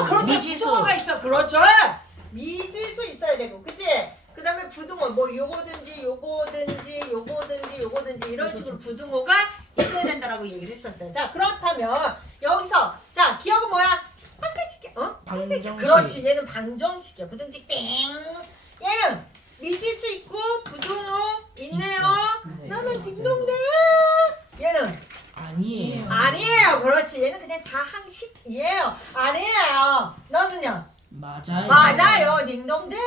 어, 그렇죠. 미지수. 부등호가 있어. 그렇죠. 미지수 있어야 되고, 그치? 그 다음에 부등호, 뭐 요거든지 요거든지 요거든지 요거든지 이런 식으로 부등호가 있어야 된다라고 얘기를 했었어요. 자, 그렇다면 여기서 자, 기억은 뭐야? 방정식, 어? 방정식. 그렇지. 얘는 방정식이야. 부등식 땡. 얘는 미지수 있고 부등호 있네요. 네, 나는. 딩동댕. 아니에요. 아니에요. 그렇지. 얘는 그냥 다 항식이에요. 아니에요. 너는요? 맞아요. 맞아요. 딩동댕.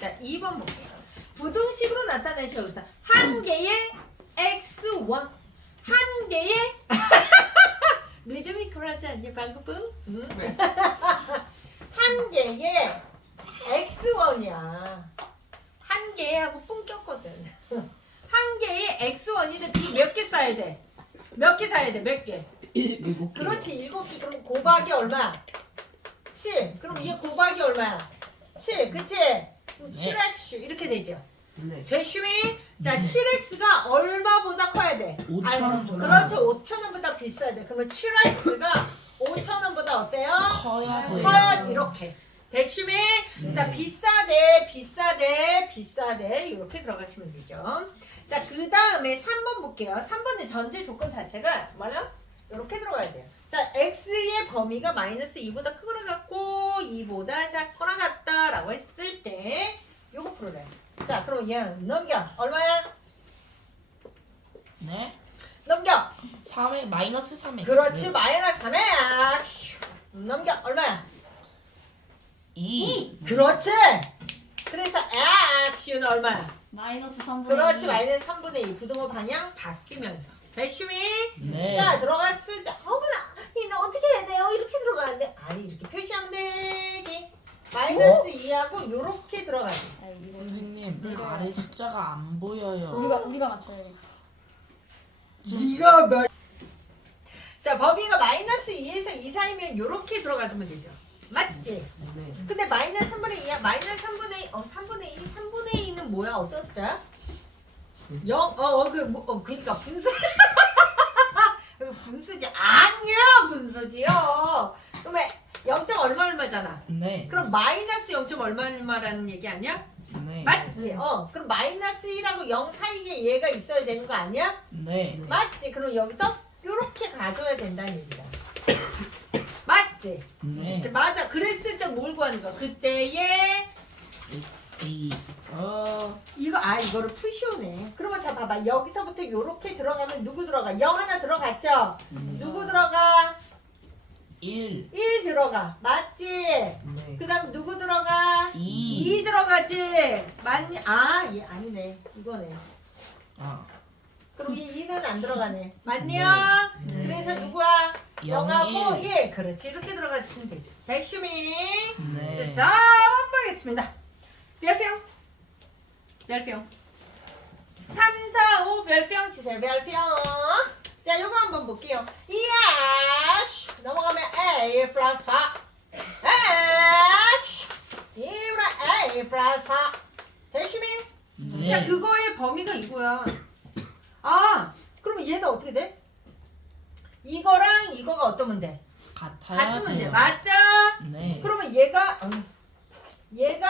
자, 2번 볼게요. 부등식으로 나타내셔. 그래서 한 개의 x1 한 개의 믿음이 그러지 않니 방금? 응? 한 개의 x1이야. 한 개의 하고 뿡 꼈거든. 한 개의 x1인데 몇 개 쌓아야 돼? 몇개 쌓아야 돼? 몇 개? 일, 일곱 개. 그렇지 일곱 개 그럼 곱하기 얼마야? 7 그럼 이게 곱하기 얼마야? 7 그치? 그럼 7x 이렇게 되죠 네. 되슈미? 자 7x가 얼마보다 커야 돼? 5천 아니, 원보다. 그렇죠 5천원보다 비싸야 돼 그러면 7x가 5천원보다 어때요? 커야 돼요. 커야 이렇게 되슈미? 자 비싸대 비싸대 비싸대 이렇게 들어가시면 되죠 자 그 다음에 3번 볼게요 3번의 전제 조건 자체가 뭐냐? 이렇게 들어가야 돼요 자 x의 범위가 마이너스 2보다 크거나 같고 2보다 작거나 같다라고 했을 때 요거 풀어래 자 그럼 얘는 넘겨 얼마야? 네. 넘겨 3에 마이너스 3에. 그렇지 마이너스 3야 넘겨 얼마야? 2. 그렇지 그래서 x는 얼마야? 마이너스 3분의 그렇지 2. 마이너스 3분의 2 부등호 방향 바뀌면서 대슈미 네. 자 들어갔을 때 어머나 이거 어떻게 해야 돼요? 이렇게 들어가는데 아니 이렇게 표시하면 되지 마이너스 2하고 요렇게 들어가지 아, 이거 선생님 아래 숫자가 안 보여요. 우리가 우리가 맞춰야 돼. 네가 몇... 자 범위가 마이너스 2에서 2 사이면 요렇게 들어가주면 되죠 맞지? 네. 근데 마이너스 3분의 2야 마이너스 3분의 2, 어 3분의 2, 3분의 2는 뭐야? 어떤 숫자야? 0, 어, 어, 그, 뭐, 어, 그니까 분수. 분수지. 아니야, 분수지요. 그러면 0. 얼마 얼마잖아. 네. 그럼 마이너스 0. 얼마 얼마라는 얘기 아니야? 네. 맞지? 어, 그럼 마이너스 1하고 0 사이에 얘가 있어야 되는 거 아니야? 네. 맞지? 그럼 여기서 요렇게 가져야 된다는 얘기다. 맞지? 네. 맞아. 그랬을 때 뭘 구하는 거야? 그때의 X. 어. 이거 아 이거를 푸시오네. 그러면 자 봐봐 여기서부터 요렇게 들어가면 누구 들어가? 0 하나 들어갔죠? 음. 누구 들어가? 1. 1 들어가. 맞지? 네. 그다음 누구 들어가? 2. 2 들어가지. 맞니? 아, 얘 아니네. 이거네. 아. 그럼 이 2는 안 들어가네. 맞니요? 네. 그래서 누구야? 0, 0하고 1. 1. 그렇지. 이렇게 들어가시면 되죠. 대슈미. 네. 자, 한번 하겠습니다 별평. 별평. 3, 4, 5 별평 치세요. 별평. 자, 요거 한번 볼게요. EH 넘어가면 A 플러스 4. H 이라 A 플러스 4. 대시미. 자, 네. 그거의 범위가 이거야. 아, 그러면 얘는 어떻게 돼? 이거랑 이거가 어떠면 돼? 같아야 같은 문제 돼요. 맞죠? 네. 그러면 얘가 음, 얘가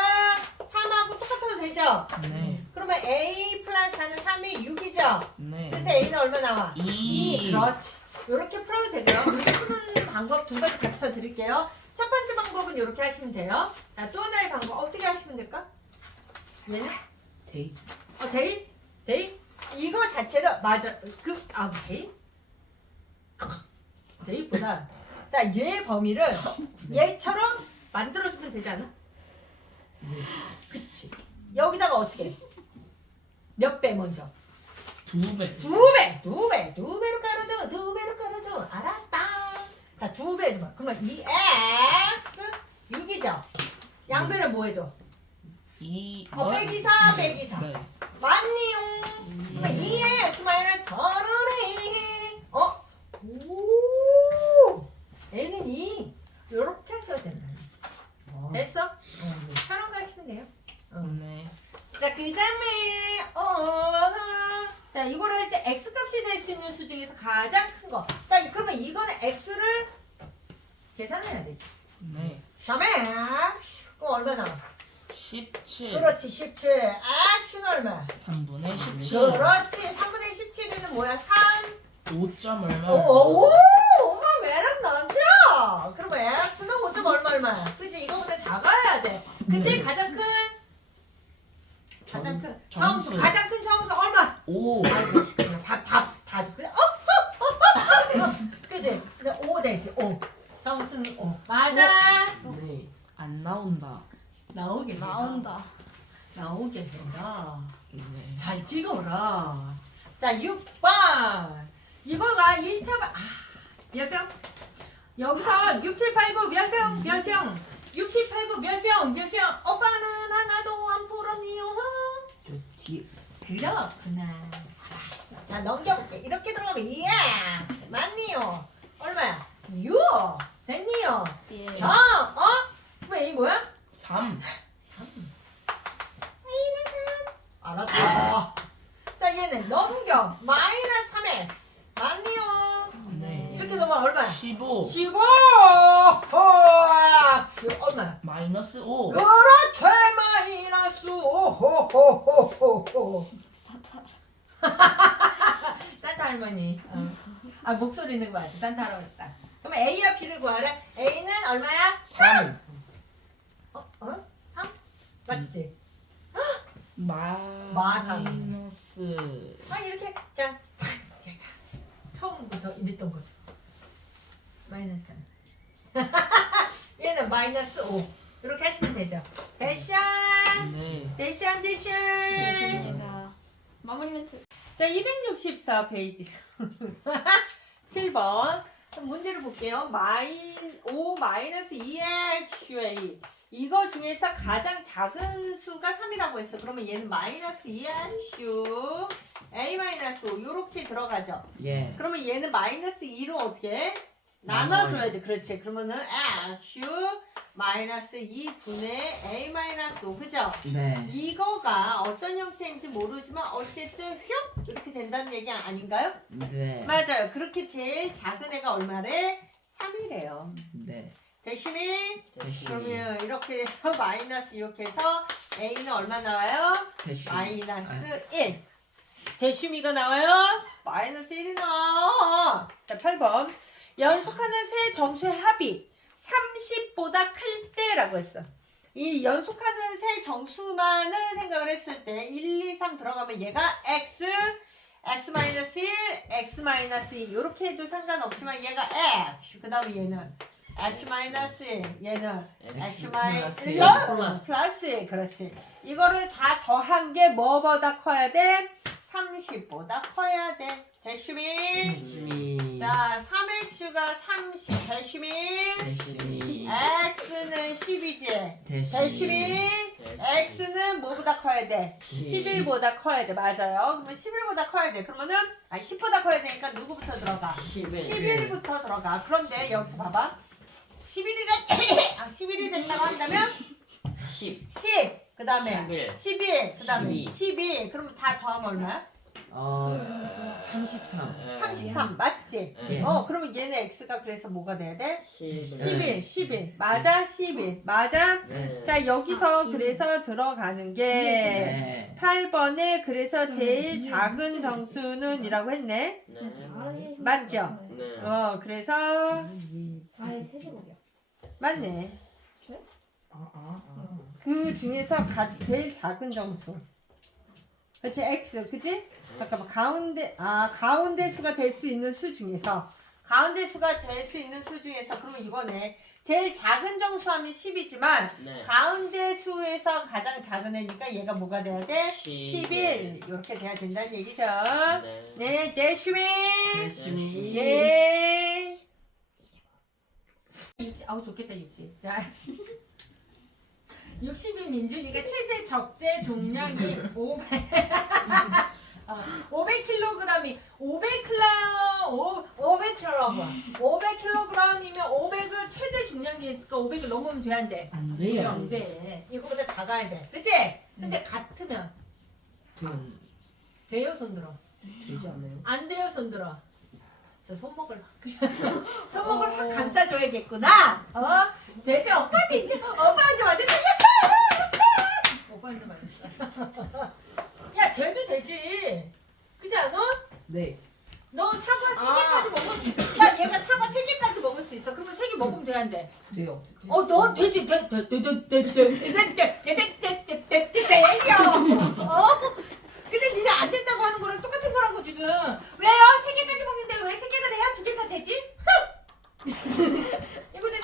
3하고 똑같아도 되죠? 네. 그러면 A 플러스 4는 3이 6이죠? 네. 그래서 A는 얼마 나와? 이. 그렇지. 이렇게 풀어도 되죠? 이렇게 푸는 방법 두 가지 가르쳐 드릴게요. 첫 번째 방법은 이렇게 하시면 돼요. 자, 또 하나의 방법 어떻게 하시면 될까? 얘는? 데이. 어, 데이? 데이? 이거 자체를 맞아. 그, 아, 데이? 데이보다 자, 얘 범위를 얘처럼 만들어주면 되지 않아? 네. 그치. 여기다가 어떻게? 몇 배 먼저? 두 배. 두 배! 두 배! 두 배로 깔아줘! 두 배로 깔아줘! 알았다! 자, 두 배. 해봐. 그러면 이 x 6이죠? 양배를 뭐 해줘? 2. 어, 빼기 4, 빼기 4. 네. 맞니요? 그러면 2x 마이너스 3은 2. 어? 오! n은 2. 요렇게 하셔야 된다. 아, 됐어? 아, 네. 촬영 가시면 돼요. 네. 자, 그 다음에, 어, 자, 이거를 할 때 x 값이 될 수 있는 수 중에서 가장 큰 거. 자, 이- 그러면 이거는 x를 계산해야 되지. 네. 샤메. 그럼 얼마나? 17. 그렇지 17. 액션 얼마? 3분의 17. 그렇지 3분의 17은 뭐야? 3. 5점 얼마? 오, 오, 엄마 매력 넘쳐. 그러면 x는 5점 얼마 얼마야? 그지? 이거보다 작아야 돼. 근데 네. 가장 큰 가장 큰. 점수 가장 큰 점수 얼마? 5. 아이고 답답다 그래. 어, 어, 어, 어, 어. 그지? 근데 5 되지. 5. 점수는 5. 맞아. 네. 안 나온다. 나오게 해라. 나온다. 나오게 해라. 네. 잘 찍어라. 자, 6번. 이거가 1차 아, 몇 평? 여기서 6789 몇 평? 몇 평? 6789 몇 평? 몇 평? 오빠는 하나도 안 풀었니요? 저 뒤에 그렇구나. 알았어. 자, 넘겨볼게. 이렇게 들어가면 예! 맞니요? 얼마야? 6! 됐니요? 예. 4! 어? 왜 이 뭐야? 3. 3. 알았어. 자, 얘는 넘겨. 마이너스 3x. 맞네요. 네. 이렇게 넘어 얼마야? 15. 15! 호악! 그 얼마야? 마이너스 5. 그렇지, 마이너스 5. 호호호호호. 사타. 산타 할머니. 어. 아, 목소리 있는 거 맞아. 산타 할아버지다. 그럼 A와 B를 구하래. A는 얼마야? 3. 어? 어? 3? 맞지? 마이너스. 아 이렇게 자, 자, 자, 자. 처음부터 이랬던 거죠. 마이너스 얘는 마이너스 5 이렇게 하시면 되죠. 대션 네. 대션 대션 얘가 마무리 멘트. 자 264 페이지 7번 문제를 볼게요. 마이 5 마이너스 2xA 이거 중에서 가장 작은 수가 3이라고 했어. 그러면 얘는 마이너스 2x a 마이너스 5 이렇게 들어가죠. 예. 그러면 얘는 마이너스 2로 어떻게 해? 나눠줘야 돼. 그렇지. 그러면은 x 마이너스 2분의 a 마이너스 5 그죠? 네. 이거가 어떤 형태인지 모르지만 어쨌든 휙 이렇게 된다는 얘기 아닌가요? 네. 맞아요. 그렇게 제일 작은 애가 얼마래? 3이래요. 네. 대신에 그러면 이렇게 해서 마이너스 이렇게 해서 a는 얼마 나와요? 대신 마이너스 1. 대쉬미가 나와요? 마이너스 1이 나와. 자, 8번. 연속하는 세 점수의 합이 30보다 클 때라고 했어. 이 연속하는 세 정수만을 생각을 했을 때 1, 2, 3 들어가면 얘가 x, x 마이너스 1, x 마이너스 2 이렇게 해도 상관없지만 얘가 x 그 다음에 얘는 x 마이너스 1 얘는 x 마이너스 플러스 1 플러스. 플러스 1 그렇지. 이거를 다 더한 게 뭐보다 커야 돼? 30보다 커야 돼. 대신이 자 3x가 30 대쉬미 대신이 x는 10이지. 대신이 대쉬미 x는 뭐보다 커야 돼? 11보다 커야 돼. 맞아요. 그러면 11보다 커야 돼. 그러면은 아 10보다 커야 되니까 누구부터 들어가? 11 11부터 들어가. 그런데 여기서 봐봐. 11이 됐 아, 11이 된다고 한다면? 10 10 그 다음에 11. 11 그 다음에 12. 12 그러면 다 더하면 얼마야? 어 33 33 맞지? 예. 어 그러면 얘는 x가 그래서 뭐가 돼야 돼? 11 11 11 맞아? 11 맞아? 자 여기서 그래서 들어가는 게 네. 8번에 그래서 제일 작은 정수는 이라고 했네. 맞죠? 네. 어 그래서 4의 세제곱이야. 맞네? 아, 아, 아. 그 중에서 가 제일 작은 정수 그치 x 그치? 잠깐만 가운데 아 가운데 수가 될 수 있는 수 중에서 가운데 수가 될 수 있는 수 중에서 그러면 이거네 제일 작은 정수 하면 10이지만 네. 가운데 수에서 가장 작은 애니까 얘가 뭐가 돼야 돼? 11. 11 이렇게 돼야 된다는 얘기죠 네. 네 제슈민 대신이 예 육십 아우 좋겠다 60. 자 60인 민준이가 최대 적재 종량이 500 어, 500kg이 500kg 500kg 500kg이면 500을 최대 중량이 있으니까 500을 넘으면 돼야 안 돼? 안 돼, 돼요 안 돼. 이거보다 작아야 돼. 그치? 근데 같으면 안 돼요 손들어. 되지 않아요? 안 돼요 손들어. 저 손목을 확- 손목을 확 감싸줘야겠구나. 어? 되지? 오빠한테 이제 오빠한테 완전 오빠 한테 맞았어. 야 돼도 되지. 그렇지 않아? 네. 너 사과 세 아. 개까지 먹을 야 얘가 사과 세 개까지 먹을 수 있어. 그러면 세 개 먹으면 돼? 돼요. 어, 너 돼지 돼, 돼, 돼, 돼, 돼, 돼, 돼, 돼, 돼, 돼, 돼, 돼, 돼, 돼, 돼요. 어? 근데 니네 안 된다고 하는 거랑 똑같은 거라고 지금. 왜요? 세 개까지 먹는데 왜 세 개가 돼야 두 개가 되지? 이거는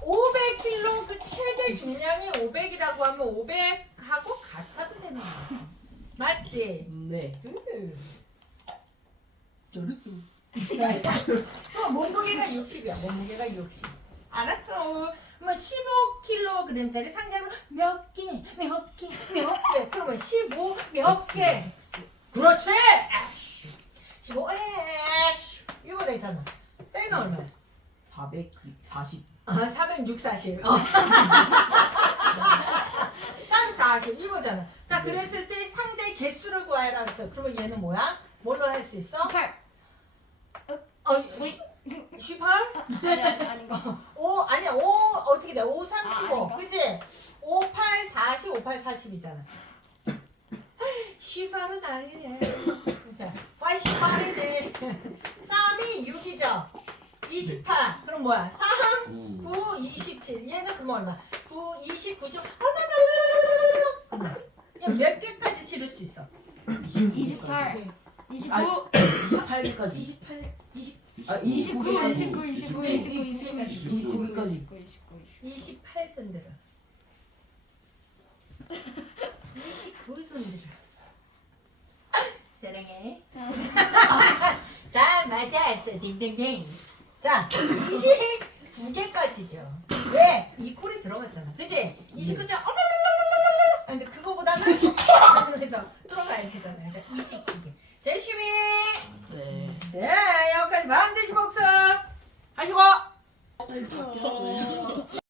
500kg 그 최대 중량이 500이라고 하면 500하고 같아도 되는 거야. 맞지? 네. 저르뚜. 어, 몸무게가 60이야. 몸무게가 60. 알았어. 뭐 15kg짜리 상자로 몇 개, 몇 개, 몇 개. 그러면 15 몇 개. 그렇지. 15 에쉬. 이거 되잖아. 빼면 얼마야? 440. 아, 406, 40. 어. 딱 40. 이거잖아. 자, 네. 그랬을 때 상자의 개수를 구하라 했어. 그러면 얘는 뭐야? 뭘로 할 수 있어? 18. 어, 18? 아니 아니 아닌가? 5 아니야 5 어떻게 돼? 5 3 아, 15 아닌가? 그치? 5 8 40 5 8 40이잖아 18은 아니네 자, 88이네 3이 6이죠 28 그럼 뭐야 3 9 27 얘는 그럼 얼마 9 29죠 얘몇 개까지 실을 수 있어 28. 29. 28개까지. 28 20 아, 29. 29개까지. 29. 29. 29. 29. 29. 29개까지. 28선들을 29선들을 사랑해 다 맞았어 딩딩딩 자 29개까지죠 왜? 이 콜이 들어갔잖아 그치? 29점 어머머머머머머 근데 그거보다는 그래서 들어가야 되잖아 그래서 29개 대시미 네. 자 여기까지 마음대시 복습 하시고 바뀌었어요.